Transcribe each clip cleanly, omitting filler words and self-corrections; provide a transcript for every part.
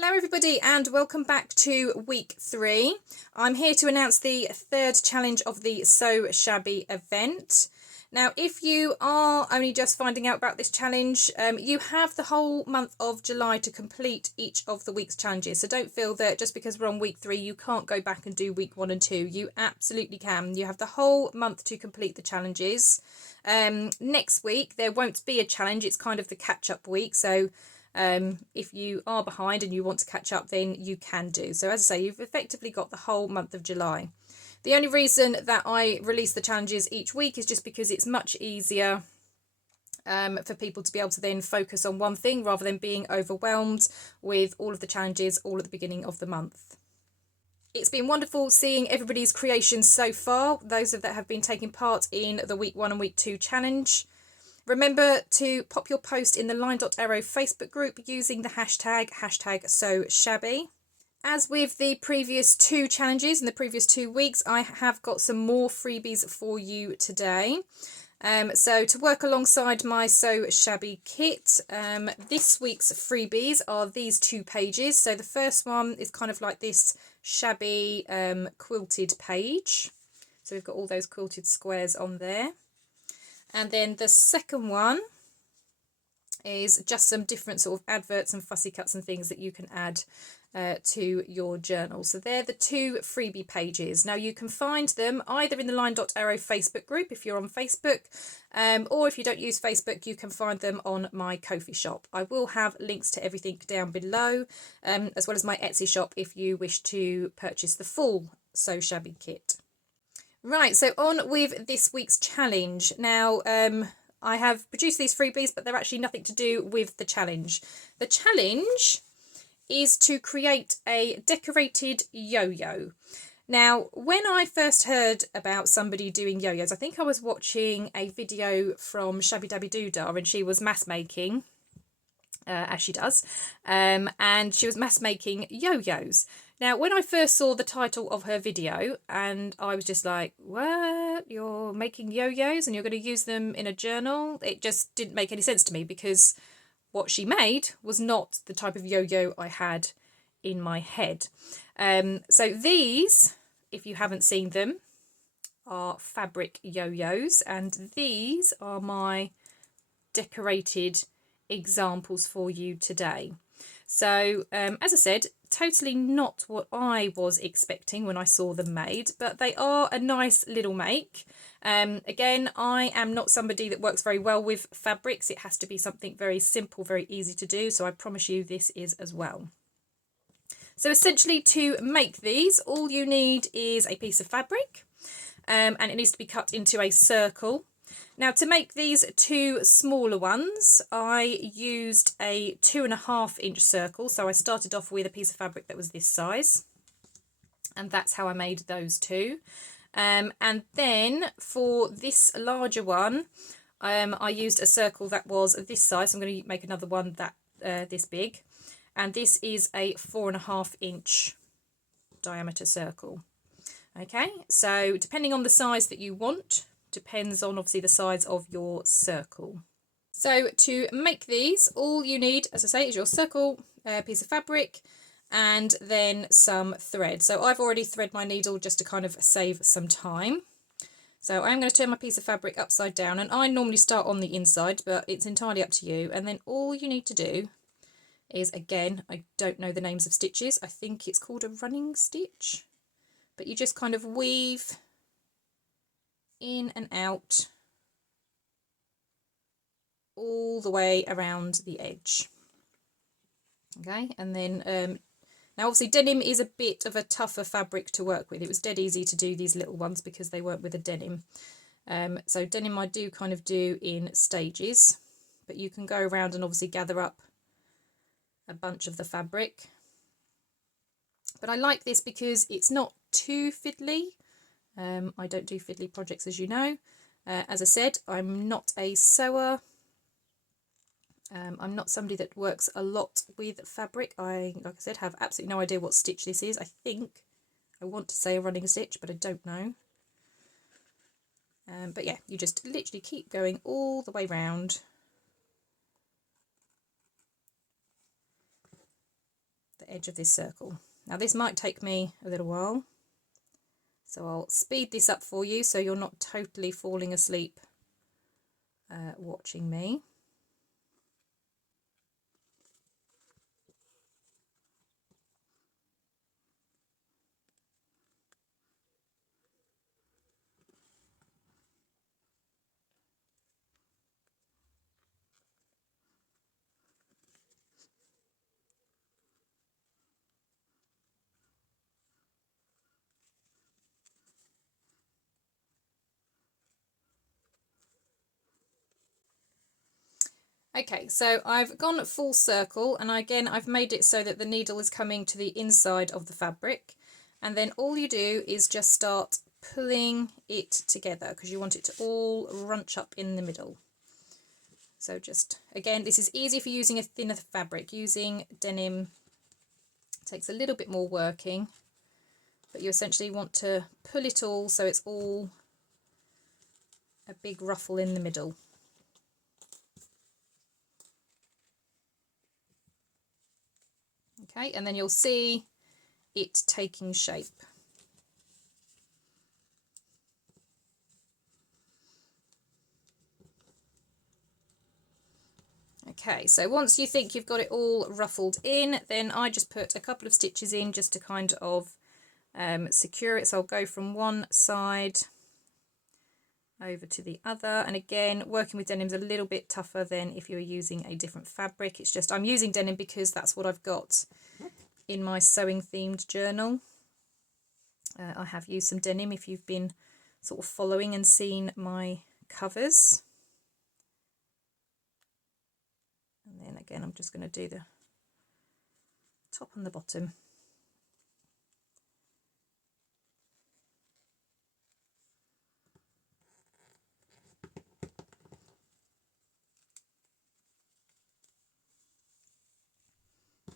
Hello everybody and welcome back to week 3. I'm here to announce the third challenge of the Sew Shabby event. Now if you are only just finding out about this challenge, you have the whole month of July to complete each of the week's challenges. So don't feel that just because we're on week 3 you can't go back and do week 1 and 2. You absolutely can. You have the whole month to complete the challenges. Next week there won't be a challenge, it's kind of the catch-up week, so if you are behind and you want to catch up, then you can do. So as I say, you've effectively got the whole month of July. The only reason that I release the challenges each week is just because it's much easier for people to be able to then focus on one thing rather than being overwhelmed with all of the challenges all at the beginning of the month. It's been wonderful seeing everybody's creations so far, those that have been taking part in the week 1 and week 2 challenge. Remember to pop your post in the Line.Arrow Facebook group using the hashtag Sew Shabby. As with the previous 2 challenges in the previous 2 weeks, I have got some more freebies for you today. So to work alongside my Sew Shabby kit, this week's freebies are these 2 pages. So the first one is kind of like this shabby quilted page. So we've got all those quilted squares on there. And then the second one is just some different sort of adverts and fussy cuts and things that you can add to your journal. So they're the 2 freebie pages. Now you can find them either in the Line.Arrow Facebook group if you're on Facebook, or if you don't use Facebook, you can find them on my Kofi shop. I will have links to everything down below, as well as my Etsy shop if you wish to purchase the full Sew Shabby kit. Right, so on with this week's challenge. Now, I have produced these freebies, but they're actually nothing to do with the challenge. The challenge is to create a decorated yo-yo. Now, when I first heard about somebody doing yo-yos, I think I was watching a video from Shabby DianneGoodall, and she was mass making, as she does, and she was mass making yo-yos. Now, when I first saw the title of her video, and I was just like, what? You're making yo-yos and you're going to use them in a journal? It just didn't make any sense to me because what she made was not the type of yo-yo I had in my head. So these, if you haven't seen them, are fabric yo-yos, and these are my decorated examples for you today. So as I said, totally not what I was expecting when I saw them made, but they are a nice little make. Again, I am not somebody that works very well with fabrics. It has to be something very simple, very easy to do, so I promise you this is as well. So essentially, to make these, all you need is a piece of fabric, and it needs to be cut into a circle. Now, to make these 2 smaller ones, I used a 2.5 inch circle. So I started off with a piece of fabric that was this size, and that's how I made those 2. And then for this larger one, I used a circle that was this size. So I'm going to make another one that this big, and this is a 4.5 inch diameter circle. Okay, so depending on the size that you want, depends on obviously the size of your circle. So to make these, all you need, as I say, is your circle, piece of fabric, and then some thread. So I've already thread my needle just to kind of save some time. So I'm going to turn my piece of fabric upside down, and I normally start on the inside, but it's entirely up to you. And then all you need to do is, again, I don't know the names of stitches, I think it's called a running stitch, but you just kind of weave in and out all the way around the edge. Okay, and then now obviously denim is a bit of a tougher fabric to work with. It was dead easy to do these little ones because they weren't with a denim. So denim I do kind of do in stages, but you can go around and obviously gather up a bunch of the fabric. But I like this because it's not too fiddly. I don't do fiddly projects, as you know. As I said, I'm not a sewer. I'm not somebody that works a lot with fabric. Like I said, have absolutely no idea what stitch this is. I think I want to say a running stitch, but I don't know. But yeah, you just literally keep going all the way round the edge of this circle. Now this might take me a little while, so I'll speed this up for you so you're not totally falling asleep watching me. Okay, so I've gone full circle, and again I've made it so that the needle is coming to the inside of the fabric, and then all you do is just start pulling it together because you want it to all runch up in the middle. So just, again, this is easy for using a thinner fabric. Using denim takes a little bit more working, but you essentially want to pull it all so it's all a big ruffle in the middle. Okay, and then you'll see it taking shape. Okay, so once you think you've got it all ruffled in, then I just put a couple of stitches in just to kind of secure it. So I'll go from one side over to the other, and again, working with denim is a little bit tougher than if you're using a different fabric. It's just I'm using denim because that's what I've got in my sewing themed journal. I have used some denim if you've been sort of following and seen my covers. And then again, I'm just going to do the top and the bottom.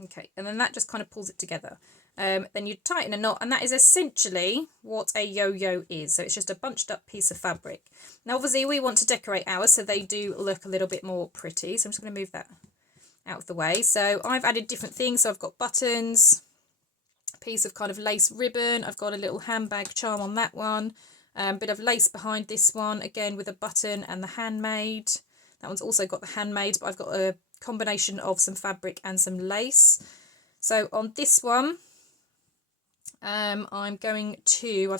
Okay, and then that just kind of pulls it together. Then you tighten a knot, and that is essentially what a yo-yo is. So it's just a bunched up piece of fabric. Now obviously we want to decorate ours so they do look a little bit more pretty. So I'm just going to move that out of the way. So I've added different things. So I've got buttons, a piece of kind of lace ribbon. I've got a little handbag charm on that one. Bit of lace behind this one, again with a button and the handmade. That one's also got the handmade, but I've got a combination of some fabric and some lace. So on this one, I've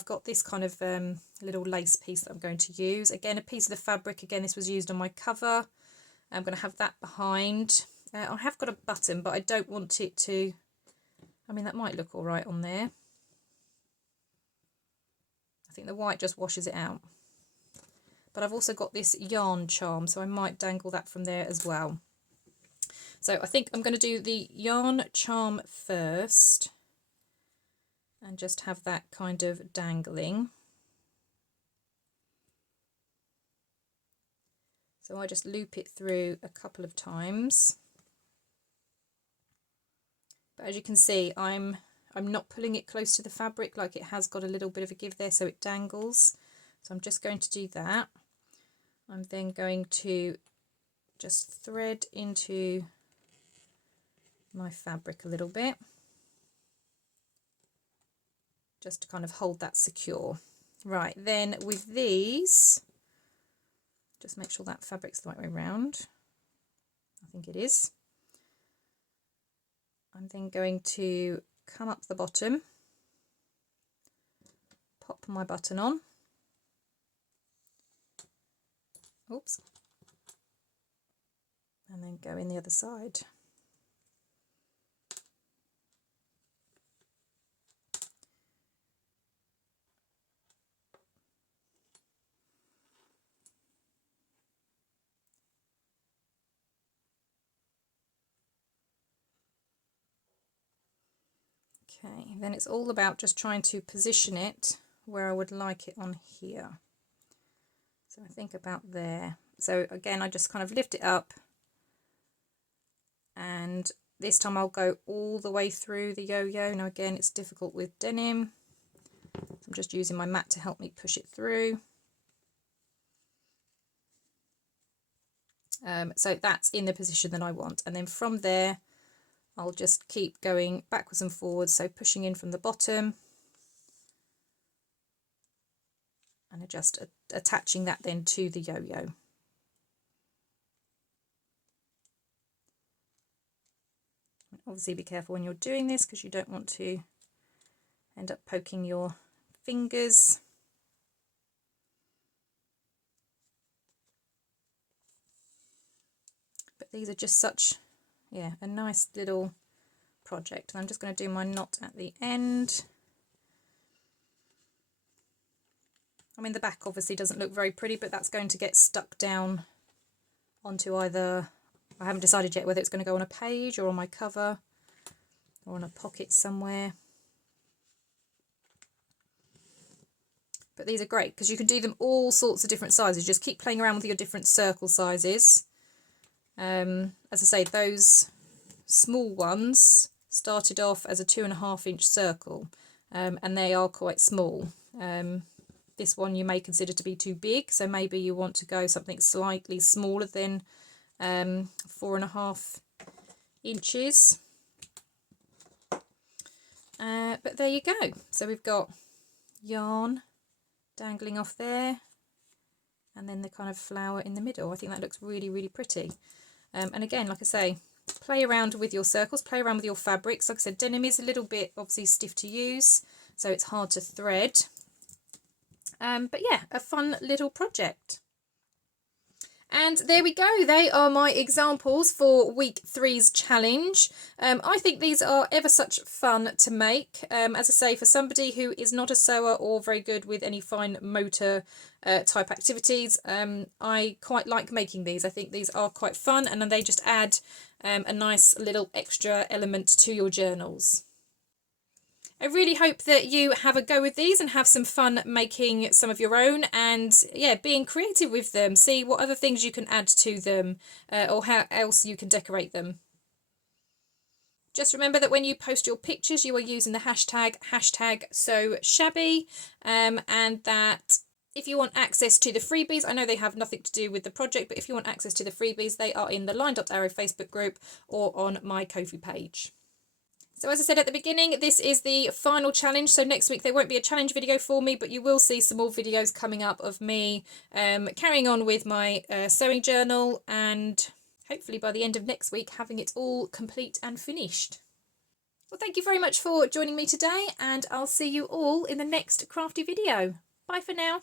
got this kind of little lace piece that I'm going to use. Again, a piece of the fabric. Again, this was used on my cover. I'm going to have that behind. I have got a button, but I don't want it to, I mean, that might look all right on there. I think the white just washes it out. But I've also got this yarn charm, so I might dangle that from there as well. So I think I'm going to do the yarn charm first and just have that kind of dangling. So I just loop it through a couple of times. But as you can see, I'm not pulling it close to the fabric, like it has got a little bit of a give there, so it dangles. So I'm just going to do that. I'm then going to just thread into my fabric a little bit, just to kind of hold that secure. Right, then with these, just make sure that fabric's the right way around. I think it is. I'm then going to come up the bottom, pop my button on. Oops. And then go in the other side. Okay, then it's all about just trying to position it where I would like it on here. So I think about there. So again, I just kind of lift it up, and this time I'll go all the way through the yo-yo. Now again, it's difficult with denim. I'm just using my mat to help me push it through. So that's in the position that I want. And then from there, I'll just keep going backwards and forwards, so pushing in from the bottom and just attaching that then to the yo-yo. Obviously be careful when you're doing this because you don't want to end up poking your fingers. But these are just such, yeah, a nice little project. And I'm just going to do my knot at the end. I mean, the back obviously doesn't look very pretty, but that's going to get stuck down onto either, I haven't decided yet whether it's going to go on a page or on my cover or on a pocket somewhere. But these are great because you can do them all sorts of different sizes. Just keep playing around with your different circle sizes. As I say, those small ones started off as a 2.5-inch circle, and they are quite small. This one you may consider to be too big, so maybe you want to go something slightly smaller than 4.5 inches. But there you go. So we've got yarn dangling off there, and then the kind of flower in the middle. I think that looks really, really pretty. And again, like I say, play around with your circles, play around with your fabrics. Like I said, denim is a little bit obviously stiff to use, so it's hard to thread. But yeah, a fun little project. And there we go. They are my examples for week 3's challenge. I think these are ever such fun to make. As I say, for somebody who is not a sewer or very good with any fine motor type activities, I quite like making these. I think these are quite fun, and they just add a nice little extra element to your journals. I really hope that you have a go with these and have some fun making some of your own, and yeah, being creative with them. See what other things you can add to them, or how else you can decorate them. Just remember that when you post your pictures, you are using the hashtag Sew Shabby, and that if you want access to the freebies, I know they have nothing to do with the project, but if you want access to the freebies, they are in the Line.Arrow Facebook group or on my Kofi page. So as I said at the beginning, this is the final challenge. So next week there won't be a challenge video for me, but you will see some more videos coming up of me carrying on with my sewing journal, and hopefully by the end of next week having it all complete and finished. Well, thank you very much for joining me today, and I'll see you all in the next crafty video. Bye for now.